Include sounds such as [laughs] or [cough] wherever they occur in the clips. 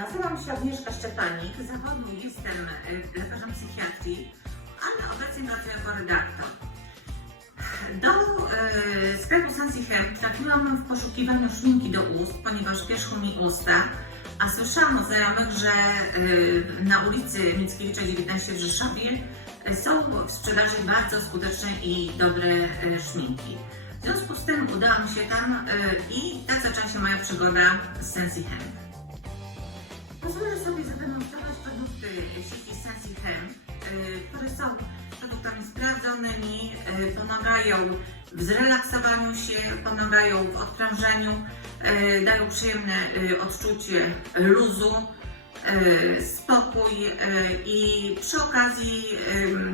nazywam się Agnieszka Szczepanik, zachodnio jestem y, lekarzem psychiatrii, ale obecnie pracuję jako redaktor. Do y, sklepu Sensi Hem trafiłam w poszukiwaniu szminki do ust, ponieważ pieszło mi usta, a słyszałam od znajomych, że y, na ulicy Mickiewicza 19 w Rzeszowie y, są w sprzedaży bardzo skuteczne i dobre szminki. W związku z tym udałam się tam i tak zaczęła się moja przygoda z Sensi Hem. Pozwolę sobie zademonstrować produkty sieci Sensi Hemp, y, które są produktami sprawdzonymi, y, pomagają w zrelaksowaniu się, pomagają w odprężeniu, y, dają przyjemne odczucie luzu, spokój i przy okazji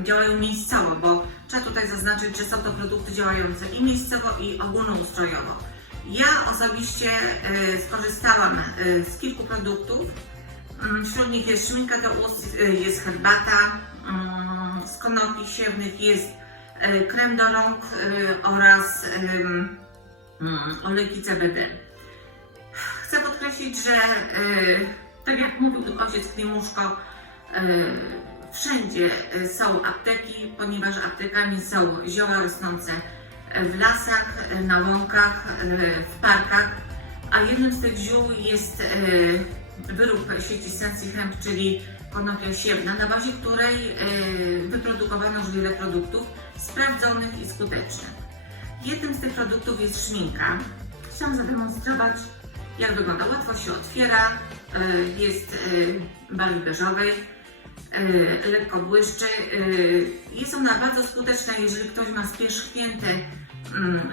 działają miejscowo, bo trzeba tutaj zaznaczyć, że są to produkty działające i miejscowo i ogólnoustrojowo. Ja osobiście skorzystałam z kilku produktów, Wśród nich jest szminka do ust, y, jest herbata, mm, z konopi siewnych jest y, krem do rąk y, oraz mm, olejki CBD. Chcę podkreślić, że tak jak mówił ojciec Klimuszko, wszędzie są apteki, ponieważ aptekami są zioła rosnące w lasach, na łąkach, w parkach, a jednym z tych ziół jest wyrób sieci Sensi Hemp, czyli konopia siewna, na bazie której y, wyprodukowano już wiele produktów sprawdzonych i skutecznych. Jednym z tych produktów jest szminka. Chciałam zademonstrować, jak wygląda. Łatwo się otwiera, y, jest y, barwy beżowej, lekko błyszczy. Jest ona bardzo skuteczna, jeżeli ktoś ma spierzchnięte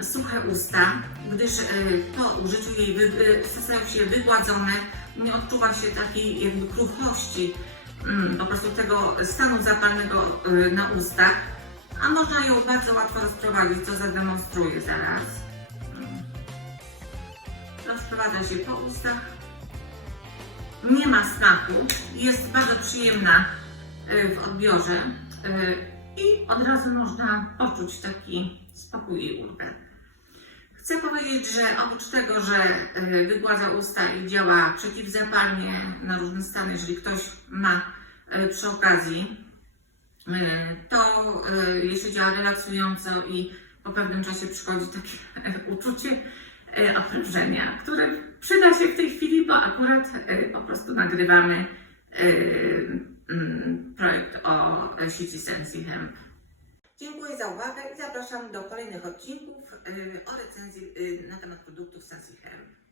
suche usta, gdyż y, po użyciu jej y, stają się wygładzone, nie odczuwa się takiej jakby kruchości, mm, po prostu tego stanu zapalnego y, na ustach, a można ją bardzo łatwo rozprowadzić, co zademonstruję zaraz. Mm. Rozprowadza się po ustach. Nie ma smaku, jest bardzo przyjemna y, w odbiorze y, i od razu można poczuć taki spokój i ulgę. Chcę powiedzieć, że oprócz tego, że y, wygładza usta i działa przeciwzapalnie na różne stany, jeżeli ktoś ma y, przy okazji, y, to jeszcze działa relaksująco i po pewnym czasie przychodzi takie [laughs] uczucie odprężenia, które przyda się w tej chwili, bo akurat po prostu nagrywamy projekt o sieci Sensi Hemp. Dziękuję za uwagę i zapraszam do kolejnych odcinków y, o recenzji y, na temat produktów Sensi Hemp.